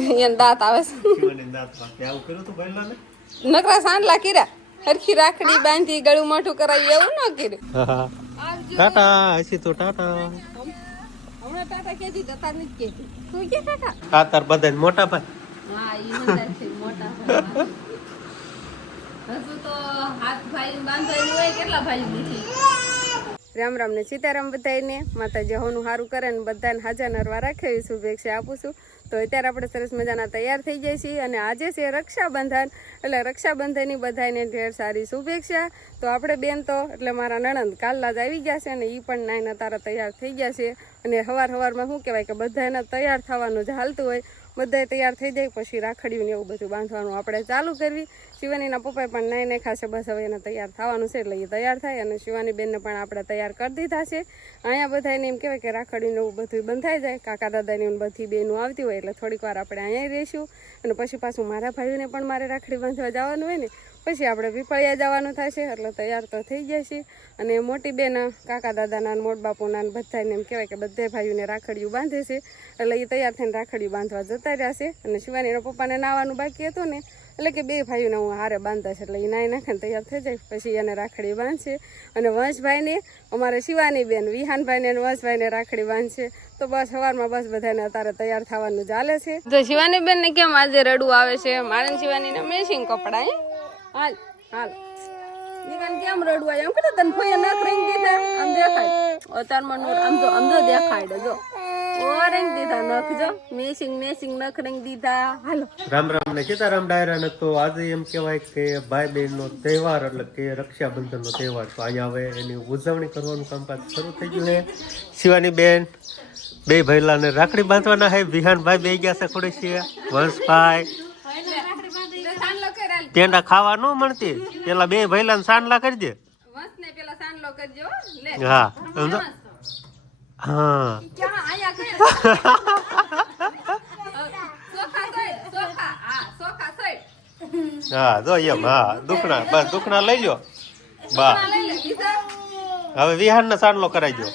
એને દાંત આવે છે. નકરા સાંડલા કર્યા. હરખી રાખડી બાંધી ગળું મોઢું કરાવી એવું ન કર્યું. ટાટા હસી તો ટાટા. હમણાં ટાટા કેતી તો તાર નથી કેતી તું કે ટાટા? આ તાર બધા મોટા ભાઈ. હા ઈ છે મોટા ભાઈ. હજુ તો હાથ ભાઈ બાંધાયેલું હોય કેટલા ભાઈ નથી. રામ રામ ને સીતારામ બધાને માતાજી હોનું સારું કરે ને બધાને હાજર નરવા રાખે શુભેચ્છા આપું છું. તો અત્યારે આપણે સરસ મજાના તૈયાર થઈ જઈએ છીએ અને આજે છે રક્ષાબંધન. એટલે રક્ષાબંધનની બધાને ઢેર સારી શુભેચ્છા. તો આપણે બેન તો, એટલે મારા નણંદ કાલલા જ આવી ગયા છે અને એ પણ નાઈના તારા તૈયાર થઈ ગયા છે. અને હવાર હવારમાં શું કહેવાય કે બધાને તૈયાર થવાનું જ હાલતું હોય. બધાય તૈયાર થઈ જાય, પછી રાખડીઓને એવું બધું બાંધવાનું આપણે ચાલુ કરવી. શિવાનીના પપ્પાએ પણ નાઈ નાખ્યા છે, બસ હવે એને તૈયાર થવાનું છે, એટલે એ તૈયાર થાય અને શિવાની બેનને પણ આપણે તૈયાર કરી દીધા છે. અહીંયા બધાને એમ કહેવાય કે રાખડીને એવું બધું બંધાઈ જાય, કાકા દાદાની બધી બેનું આવતી હોય એટલે થોડીક વાર આપણે અહીંયા રહીશું. અને પછી પાછું મારા ભાઈઓને પણ મારે રાખડી બાંધવા જવાનું હોય ને પછી આપણે પીપળિયા જવાનું થશે, એટલે તૈયાર તો થઈ જાય છે અને મોટી બેન, કાકા દાદાના મોટ બાપુના બધાને એમ કહેવાય કે બધા ભાઈઓને રાખડીયું બાંધે છે. એટલે એ તૈયાર થઈને રાખડીયું બાંધવા જતા રહ્યા છે. અને શિવાનીના પપ્પાને નાવાનું બાકી હતું ને, એટલે કે બે ભાઈઓને હું હારે બાંધતા છે એટલે એ નાઈ નાખીને તૈયાર થઈ જાય. પછી એને રાખડી બાંધશે. અને વંશભાઈને, અમારે શિવાની બેન, વિહાનભાઈને અને વંશભાઈને રાખડી બાંધશે. તો બસ સવારમાં બસ બધાને અત્યારે તૈયાર થવાનું ચાલે છે. તો શિવાની બેનને કેમ આજે રડવું આવે છે? મારે ને શિવાની મેચિંગ કપડા હાલ હાલ. દીકરાને કેમ રડવું એમ કે તને ફોયા નખ રીંગ દીધા? આમ દેખાય. અતારમાં નૂર આમ જો આમ જો દેખાય જો. ઓ, રીંગ દીધા નખ, જો. મેસિંગ મેચિંગ નખ રંગ દીધા. હાલો. રામ રામ ને સીતારામ ડાયરા ને તો આજે એમ કહેવાય કે ભાઈ બહેન નો તહેવાર એટલે કે રક્ષાબંધન નો તહેવાર તો અહીંયા હવે એની ઉજવણી કરવાનું કામકાજ શરૂ થઈ ગયું છે. શિવાની બેન, બે ભૈલા ને રાખડી બાંધવાના હે વિહાનભાઈ બે ગયા છે ખોડે વંશભાઈ પેંડા ખાવા ન મળતી. પેલા બે ભૈલા સાંડલા કરી દે. વંશને પેલા સાંડલો કરજો લે. હા. હા. હા સોખા જો એમ હા. દુખણા બસ દુખણા લઈ લો બા. લઈ લે બીજા? હવે વિહાન ને સાંડલો કરાવી દો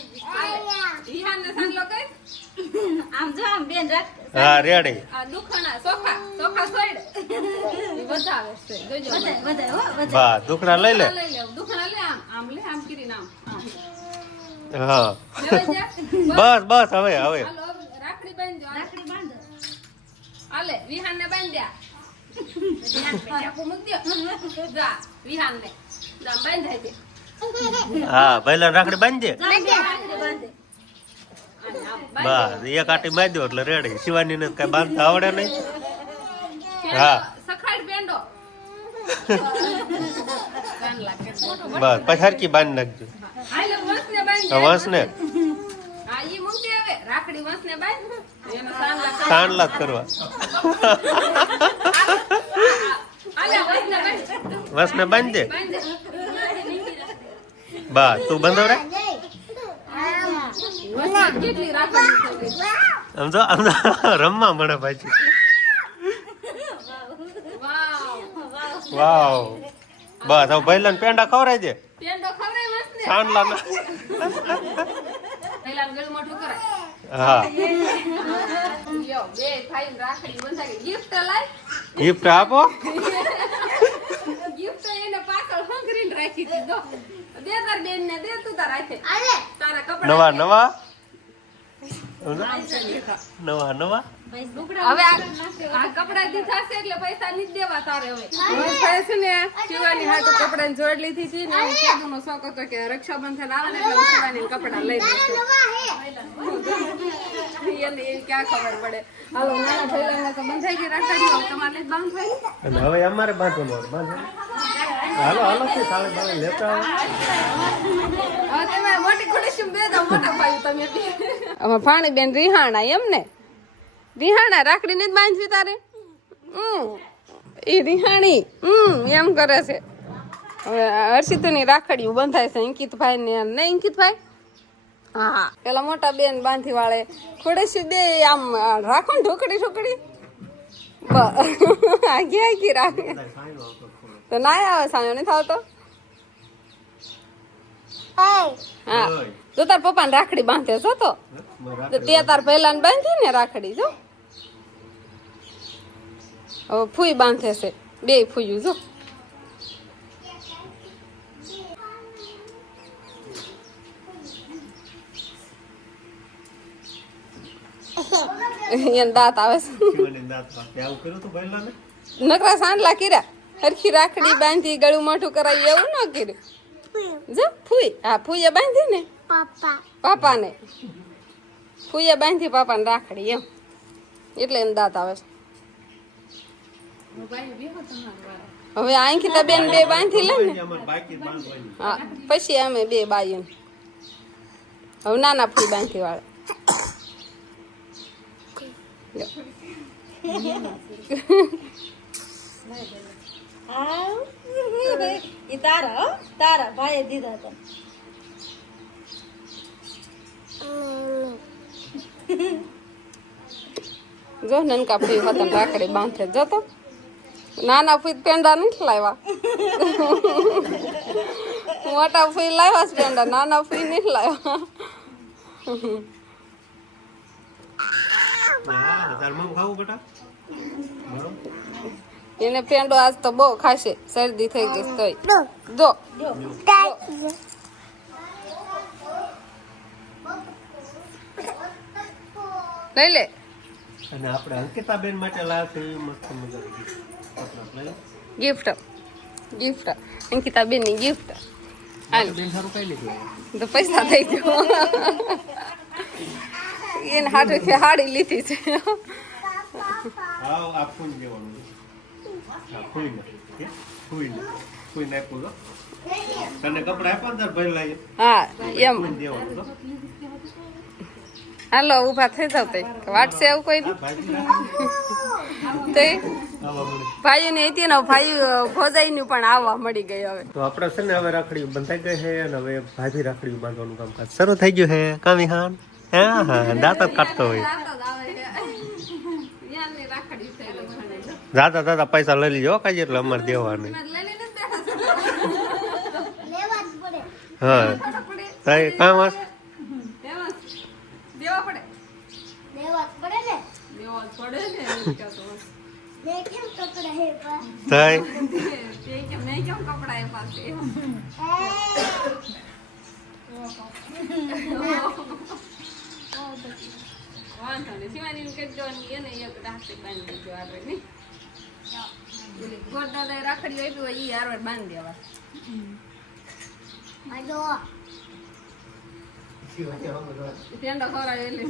આમ જો આમ બેન રાખ. હા રેડી. આ દુખણા સોખા સોખા સાઈડ ઈ બતાવે છે જોજો. વધારે વધારે હો વધારે બા દુખણા લઈ લે. લઈ લે દુખણા લે આમ આમ લે આમ કરીને આમ આમ. હા. બસ બસ હવે હવે. હાલો રાખડી બાંધજો હાલ. રાખડી બાંધો. હાલે વિહાનને બાંધ્યા. હા પહેલા રાખડી બાંધી દે જામ બેન રાખડી બાંધે આમ, આમ. બસ એક આટી દો એટલે રેડી. શિવાની ને કઈ બાંધતા આવડે નહીં? હા. બસ પછી હરકી બાંધી નાખજો. વંશ ને. સાંડલા જ કરવા. વંશ ને બાંધી. દે? બાંધ તું બંધો રે વંશને કેટલી રાખડી છે સમજો? સમજો રમવા મળે પાછી. વાવ વાવ. બસ હવે ભૈલન પેંડા ખવરાય દે. વંશને સાંડલા ના. પહેલા ગળું મોઢું કરાય. હા. ગિફ્ટ આપો? ગિફ્ટ એને પાછળ હંગરીને રાખી દીધો. દે તાર બેન ને દે તું તાર હાથે. તારા કપડા નવા નવા? નવા નવા? હવે આ કપડા દીધા છે એટલે પૈસા નથી દેવા તારે હવે. હવે છે ને શિવાની હાથે કપડાની જોડ લીધી હતી ને હું કેદુનો શોખ હતો કે રક્ષાબંધન આવે ને એટલે શિવાની કપડા લઈ દઈશું એને એ ક્યાં ખબર પડે? હાલો નાના ભાઈલાને તો બંધાઈ ગઈ રાખડી હવે તમારે નથી હવે અમારે બાંધવાનું બાંધો. હાલો હાલો કે તાલે બાલે લેતા હવે તમે મોટી ખુરશી બે મોટા ભાઈ તમે બે. અમે પાણી બેન રિહાણા એમ ને રિહાણા રાખડી ને જ બાંધવી તારે? એ રિહાણી હમ એમ કરે છે. હવે હર્ષિતની રાખડીયું બંધાય છે અંકિતભાઈ ને નહીં અંકિતભાઈ? હા. પેલા મોટા બેન બાંધી વાળે ખોડેસી બે આમ રાખો ને ઢોકડી ઢોકડી આગી આગી રાખે. તો ના આવે સાંજો નહીં થતો હા. તો તાર પપ્પાને રાખડી બાંધે છો તો. તો તાર પહેલા બાંધી ને રાખડી જો. હવે ફૂઈ બાંધે છે. બે ફૂયું જો. એને દાંત આવે છે. ને નકરા સાંડલા કર્યા. હરખી રાખડી બાંધી ગળું મોઢું કરાવી એવું ન કર્યું. જો ફૂઈ હા ફૂઈએ બાંધી ને? પાપાને. ફૂઈએ બાંધી પાપાને રાખડી એમ. એટલે એમ દાંત આવે છે. હવે આંખી બેન બે બાંધી લે ને. અમારે બાકી જ બાંધવાની. હા પછી અમે બે બાયું હવે નાના ફૂઈ બાંધી વાળા. ઈ તારા હો? તારા ભાઈએ દીધા હતા. જો નનકા ફૂઈ હતા રાખડી બાંધે. જતો નાના ફૂઈ પેંડા નથી લાવ્યા. મોટા ફૂઈ લાવ્યા છે પેંડા નાના ફૂઈ નથી લાવ્યા. તાર મમ ખાવું બેટા. બરોબર. એને પેંડો આજ તો બહુ ખાશે. શરદી થઈ ગઈ તોય. જો લઈ લે. અને આપણે અંકિતાબેન માટે લાવ્યા મસ્ત મજાની ગિફ્ટ ગિફ્ટ અંકિતા બેનની ગિફ્ટ તો પૈસા થઈ ગયો. એને હાટુ હાડી લીધી છે. હા તો તને કપડા આપ્યા તાર ભાઈ હા એમ. તો હાલો ઊભા થઈ જાવ તે. વાટશે એવું કોઈ આ ભાઈ. ને હતી ને ભાઈ ભોજાઈ નું પણ આવવા મળી ગઈ હવે. તો આપણે છે ને હવે રાખડી બંધાઈ ગઈ છે અને હવે ભાજી રાખડી બાંધવાનું કામકાજ શરૂ થઈ ગયું છે. કામી હાન હા હા દાંત જ કાઢતો હોય. દાદા દાદા પૈસા લઈ લીજો કાંઈ એટલે અમારે દેવાની. હા. તાઈ કામ હશે? દેવા પડે દેવા પડે. ને? દેવા પડે ને લે કેમ કપડા હે પા? તાઈ? તે કે મેં કેમ કપડા એ પાસે વાંધો નહીં. શિવાની નું કહેજો ને એને એક રાખડી બાંધી દેજો આગળ નહીં? ગોરદાદાએ રાખડી આપી હોય એ હારવાર બાંધી દેવા. ખવડાવે એટલે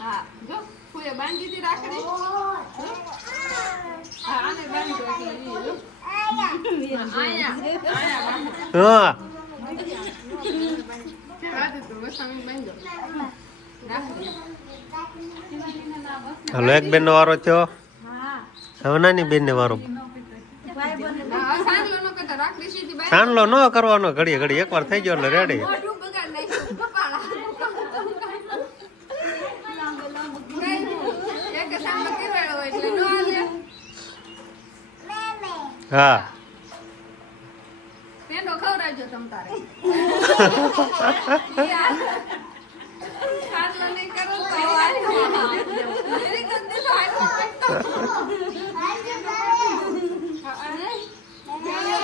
હા જો ફૂએ બાંધી હતી રાખડી. હા આને બાંધો એટલે તો બાંધો હાલો એક બેન નો વારો થયો. હવે નાની બેન ને વારો. સાંડલો ન કરવાનો ઘડીએ ઘડી એકવાર થઈ ગયો એટલે રેડી હા. ખવડાવજો તમ તારે સાંજલો નહીં કરો તો હાલે. એની ગંદી તો હાલે વાગતો.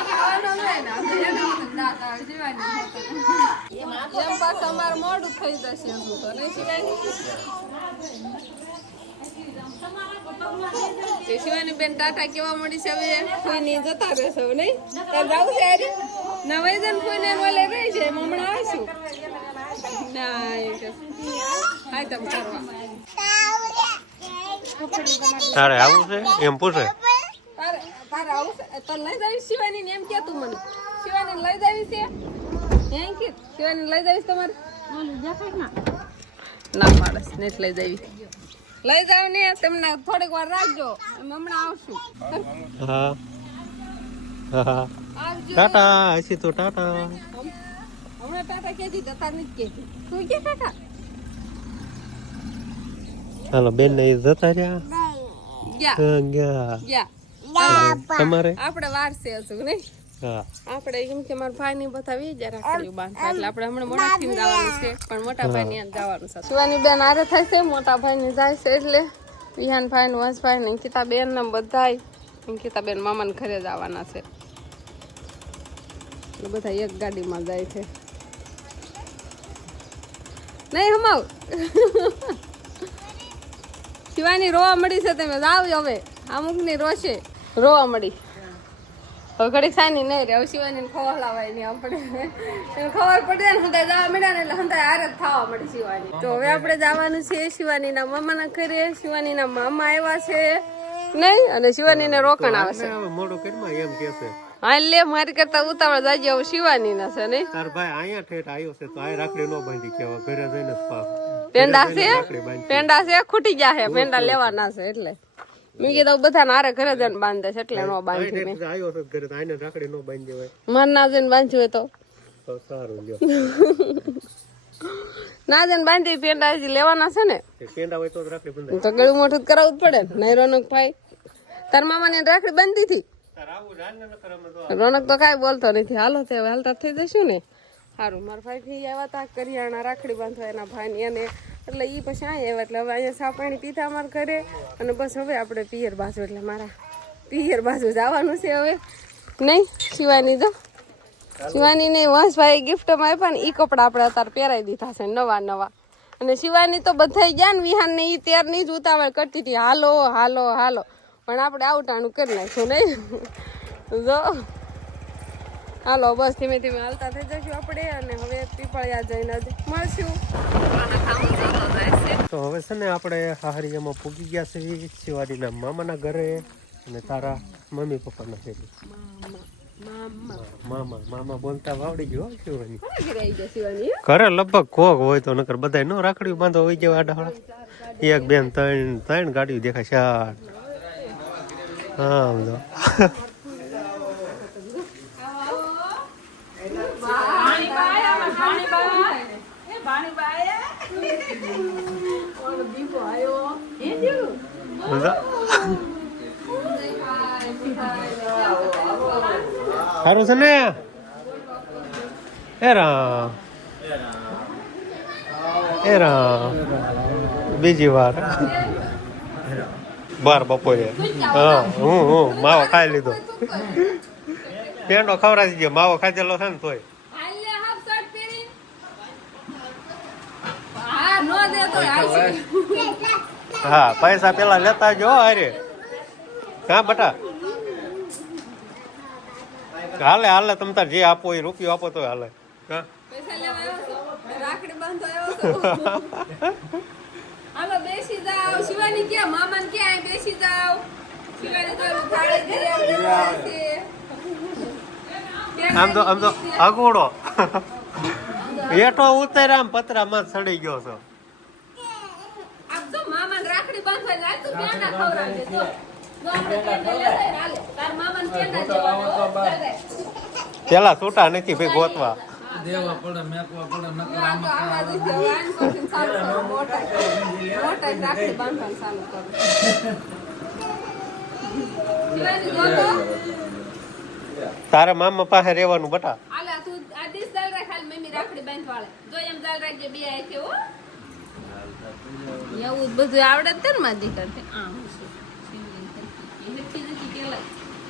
ખાવાનું હોય ને, આપણે એનો દાંત આવે, શિવાની એમ પાછું મોડું થઈ જશે શિવાની બેન ટાટા કેવા મળી છે હવે કોઈની જતા રહેશે નહીં તાર જાવું છે આજે ના વઈ ને કોઈને ઓલે રહી છે હમણાં આવીશું ના એ તમ કરવા તારે આવું છે? એમ પૂછે? તારે તારે આવું છે? લઈ જાવી શિવાની ને એમ કે તું મને. શિવાની લઈ જાવી છે એમ કે શિવાની લઈ જાવીશ તમારે? ના લઈ જાવી લઈ જાવ ને તમને થોડીક વાર રાખજો. હમણાં આવશું. હા. હા ટાટા હસી તો ટાટા. હમણાં ટાટા કેતી જતા નથી કેતી તું કે ટાટા? હાલો બેન ને જતા રહ્યા. ગયા. ગયા. ગયા. તમારે? આપણે વાર છે હજુ નહીં? આપણે એમ કે મારા ભાઈ ને બધા વીજા રાખડી બાંધતા એટલે આપણે હમણાં મોટા થી જવાનું છે પણ મોટા ભાઈ ને જવાનું છે. શિવાની બેન આરે થાય છે મોટા ભાઈ ને જાય છે એટલે વિહાન ભાઈ વંશભાઈ ને અંકિતા બેન ને બધા અંકિતા બેન મામાને ઘરે જવાના છે. એટલે બધા એક ગાડીમાં જાય છે. નહીં હમાવ. શિવાની રોવા મળી છે તમે જાવ હવે. અમુકની રોશે. રોવા મળી. હવે ઘડીક સાની નહીં રે શિવાની ખબર લાવાય નહીં આપણે. એને ખબર પડે ને હંધાય જવા મળ્યા ને એટલે હારે જ થવા મળી શિવાની. તો હવે આપણે જવાનું છે શિવાનીના મામાના ઘરે. શિવાનીના મામા આવ્યા છે. નહીં અને શિવાનીને રોકાણ આવે છે. મોડો કરમાં એમ કે છે. હા લે મારી કરતા ઉતાવળ જાજે હવે શિવાનીના છે નહીં તાર ભાઈ અહીંયા ઠેઠ આવ્યો છે તો આ રાખડી નો બાંધી કેવા ઘરે જઈને જ પેંડા છે? પેંડા છે? ખૂટી ગયા છે. પેંડા લેવાના છે એટલે. મેં કીધું બધા નારે ઘરે જઈને બાંધે છે એટલે નો બાંધી મેં. આવ્યો છે ઘરે તો આઈને રાખડી નો બાંધી દેવાય માર ના જઈને બાંધ્યું હોય તો. તો સારું લ્યો. ના જઈને બાંધી પેંડા હજી લેવાના છે ને. પેંડા હોય તો રાખડી બંધાય. તો ગળું મોટું જ કરાવવું જ પડે. ને નહીં રોનકભાઈ તાર મામાને રાખડી બાંધી હતી. રોનક તો કાંઈ બોલતો નથી. હાલો તે હવે હાલતા થઈ જશું ને. સારું મારા ભાઈ આવ્યા હતા કરિયાણા રાખડી બાંધવા એના ભાઈ એને એટલે એ પછી અહીંયા આવ્યા એટલે હવે અહીંયા સાવ પાણી પીધા અમારા ઘરે. અને બસ હવે આપણે પિયર બાજુ, એટલે મારા પિયર બાજુ જવાનું છે હવે. નહીં, શિવાની તો શિવાની નહીં વંશભાઈ ગિફ્ટમાં આપ્યા ને એ કપડાં આપણે અત્યારે પહેરાવી દીધા છે નવા નવા. અને શિવાની તો બધા ગયા ને વિહાન ને એ ત્યારની જ ઉતાવળ કરતી હતી. હાલો હાલો હાલો. પણ આપણે આવટાણું કરી નાખ્યું નહીં. જો. હાલો બસ ધીમે ધીમે હાલતા થઈ જશું આપણે અને હવે પીપળિયા જઈને જ મળશું. તો હવે છે ને આપણે હાહરિયામાં પૂગી ગયા છે શિવાજીના મામાના ઘરે અને તારા મમ્મી પપ્પાના ઘરે. મામા મામા બોલતા વાવડી ગયો શિવાની. ઘરે લગભગ કોક હોય તો નકર બધાય નો રાખડી બાંધો હોય જાય આડા એક બેન ત્રણ ત્રણ ગાડીઓ દેખાય ચાર હા સારું છે ને એરા એરા બીજી વાર બાર બપોરે હા હું હું માવો ખાઈ લીધો પેંડો ખવડાવી ગયો માવો ખાધેલો છે ને તોય પૈસા પેલા લેતા જો અરે હા બટા. હાલે હાલે તમ તાર જે આપો એ રૂપિયો આપો તો હાલે. હા. હાલો બેસી શિવાની મામાને બેસી શિવાની તો. આમ તો આમ તો અગોડો હેઠો ઉતર આમ પતરામાં સડી ગયો છો આમ તો મામાને રાખડી બાંધવાની આજ તો પેંડા ખવડાવજે જો. જો આપણે પેંડા લેતા હોય ને હાલે. તાર મામાને પેંડા દેવાના હો. ચાલે. પેલા છૂટા નથી ભાઈ ગોતવા. દેવા પડે મેકવા પડે નકર આ આવા દિવસે વાન કરીને ચાલુ કરો. મોટા મોટા રાખડી બાંધવાનું ચાલુ કરો. શિવાની જો તારા મામા પાસે રહેવાનું બટા. આલા તું આ ડીશ દાલ રાખ હાલ મમ્મી રાખડી બાંધવાળે. જો એમ દાલ રાખજે બે આય કે હો. એવું બધું આવડે જ ને દીકર આમ છે એને કીધું કે કેલા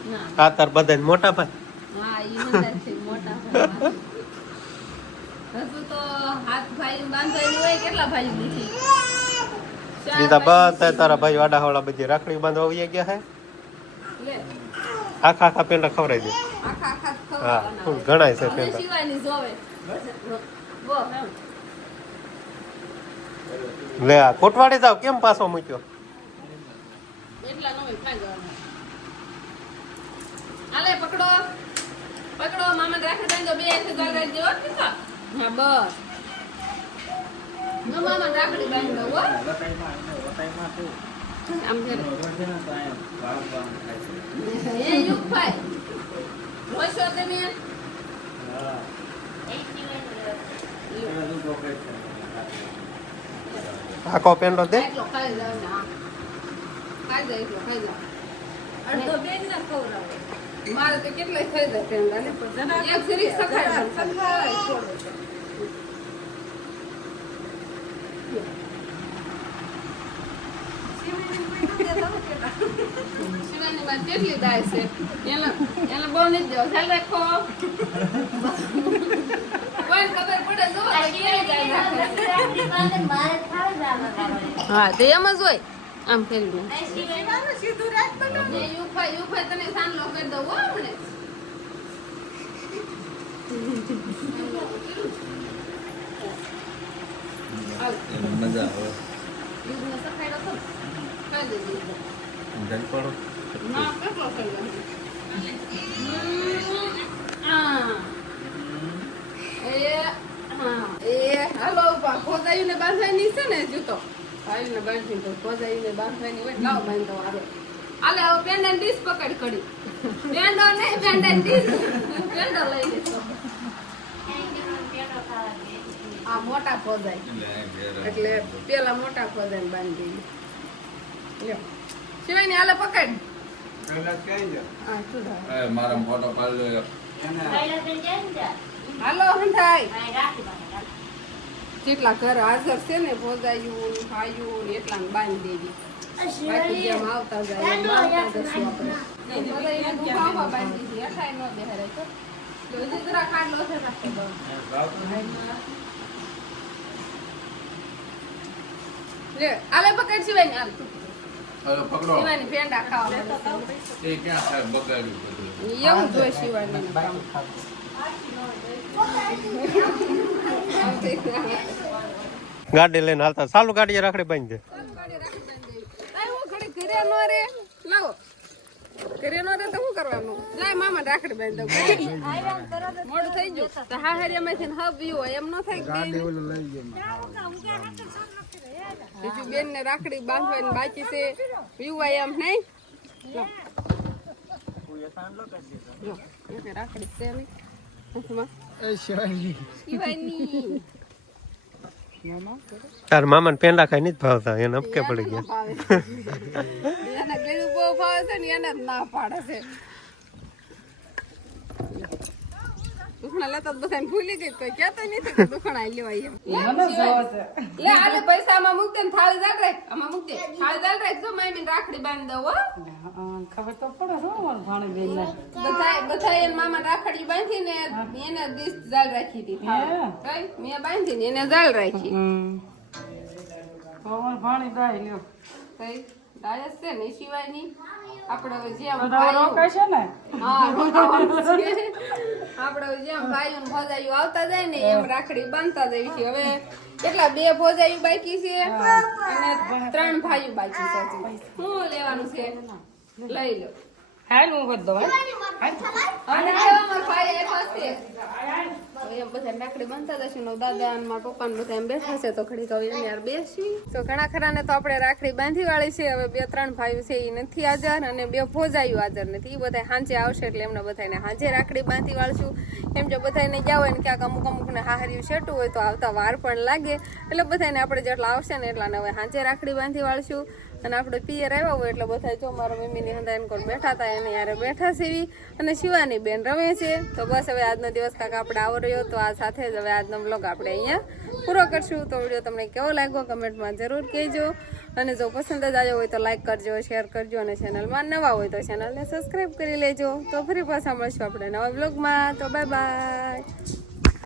ના આ તાર બધા મોટા ભાઈ? હા ઈ નંદર છે મોટા ભાઈ. હજુ તો હાથ ભાઈ બાંધવાની હોય કેટલા ભાઈ નથી? ચાર બીજા ભાઈ બધા તારા ભાઈ વાડા હોળા બધી રાખડી બાંધવા આવી ગયા હે? આખા આખા પેંડા ખવડાવી દે. આખા આખા હા ઘણાય છે પેંડા. જોવે. લે આ કોટવાડી જાવ કેમ પાછો મૂક્યો? એટલા નો ખાઈ જવાના હાલે પકડો. પકડો મામા રાખડી બાંધો બે હાથે રાખજો હો પીકા હા બસ. નો મામા રાખડી બાંધો હો. આમ છે એ યુક ભાઈ. રોશો તમે? હા. ખાઈ જાય જાવ અડધો બેન મારે તો કેટલાય થઈ જાય પેંડા ને એક જરીક સખાય સખાય છોડો શિવાની વાત કેટલી દાય છે. એને એને બહુ નથી દેવો. ખ્યાલ રાખો કોઈને ખબર પડે જો કે કેવી દાય રાખે. હા તો એમ જ હોય આમ ફેરવી. મજા આવે લેજે. ના, હા. એ, હાલો ઊભા. ને બાંધવાની છે ને જૂતો. ભાઈને બાંધી તો ખોદાઈને બાંધવાની હોય લાવો બાંધો હાલો હાલે હવે પેંડા ડીશ પકડ કરી નહીં પેંડા ડીશ. પેંડો લઈ લેશો આ મોટા ખોદાય એટલે પેલા મોટા ખોદાઈને બાંધી લ્યો. શિવાયની આલે પકડ. મારા ફોટો પાડી લો હાલો હંઠાઈ જેટલા ઘર હાજર છે ને ભોજાયું ખાયું ને એટલા બાંધી દેવી. બાકી જેમ આવતા જાય એમ આવતા જશું આપણે. નહીં, બાંધી છે, અઠાય ન બેહારે તો. તો જરા ખાટલો છે લે, આલે પકડ શિવાયની, હાલ. હવે પકડો. શિવાની પેંડા ખાવા એ ક્યાં બગાડ્યું એવું જ હોય શિવાનીનું કામ. ગાડી લઈને હાલતા. ચાલુ ગાડીએ રાખડી બાંધી દે. આય હું ઘડી ઘરે નો રે. લાવો. ઘરે નો રે તો શું કરવાનું? મામા રાખડી બાંધી થઈ ગયું. હા હારી એમાંથી ને હબ ઈ એમ ન થાય કે બીજું બેન ને રાખડી બાંધવાની બાકી છે. પીવાય એમ નહીં? રાખડી છે. તાર મામાને પેંડા ખાઈ નથી ભાવતા એને અપકે પડી ગયા ભાવે. એને ગળ્યું બહુ ભાવે છે ને એને જ ના પાડે છે દુખણા લેતા બધાને ભૂલી ગઈ તો કહેતો નથી કે દુખણા લેવાય એમ લે આલે પૈસા આમાં મૂક દે ને થાળી દાલ રાખ આમાં મૂક દે. થાળી રાખ જો મામી રાખડી બાંધી દઉં હો. ખબર તો પડે શું ભાણે બેન બધા બધા એને મામા રાખડી બાંધી ને એને ડીશ જાળ રાખી હતી કઈ મેં બાંધી ને એને જાળ રાખી. ભાણી લ્યો. કઈ ડાયસ છે ને સિવાયની આપણે હવે જેમ ને? હા, આપણે જેમ ભાઈઓ ને આવતા જાય ને એમ રાખડી બાંધતા જાય છે. હવે કેટલા બે ભોજાઈઓ બાકી છે અને ત્રણ ભાઈઓ બાકી છે શું લેવાનું છે? લઈ લો. હાલ હું બધો અને ભાઈ એક હશે. ઘણા ખરા તો આપણે રાખડી બાંધી વાળી છે, હવે બે ત્રણ ભાઈઓ છે એ નથી હાજર અને બે ભોજાયું હાજર નથી. એ બધા સાંજે આવશે એટલે એમને બધાને સાંજે રાખડી બાંધી વાળશું. એમ જો બધાને ગયા હોય ને ક્યાંક અમુક અમુક ને હાહર્યું છેટું હોય તો આવતા વાર પણ લાગે. એટલે બધાને આપણે જેટલા આવશે ને એટલાને હવે સાંજે રાખડી બાંધી વાળશું. અને આપણે પિયર આવ્યા હોય એટલે બધા જો મારા મમ્મીની હંદા એને કોણ બેઠા હતા એને યારે બેઠા સીવી અને શિવાની બેન રમે છે. તો બસ હવે આજનો દિવસ કાંક આપણે આવો રહ્યો તો આ સાથે જ હવે આજનો બ્લોગ આપણે અહીંયા પૂરો કરશું. તો વીડિયો તમને કેવો લાગ્યો કમેન્ટમાં જરૂર કહેજો. અને જો પસંદ જ આવ્યો હોય તો લાઈક કરજો શેર કરજો અને ચેનલમાં નવા હોય તો ચેનલને સબસ્ક્રાઈબ કરી લેજો. તો ફરી પાછા મળશું આપણે નવા બ્લોગમાં તો બાય બાય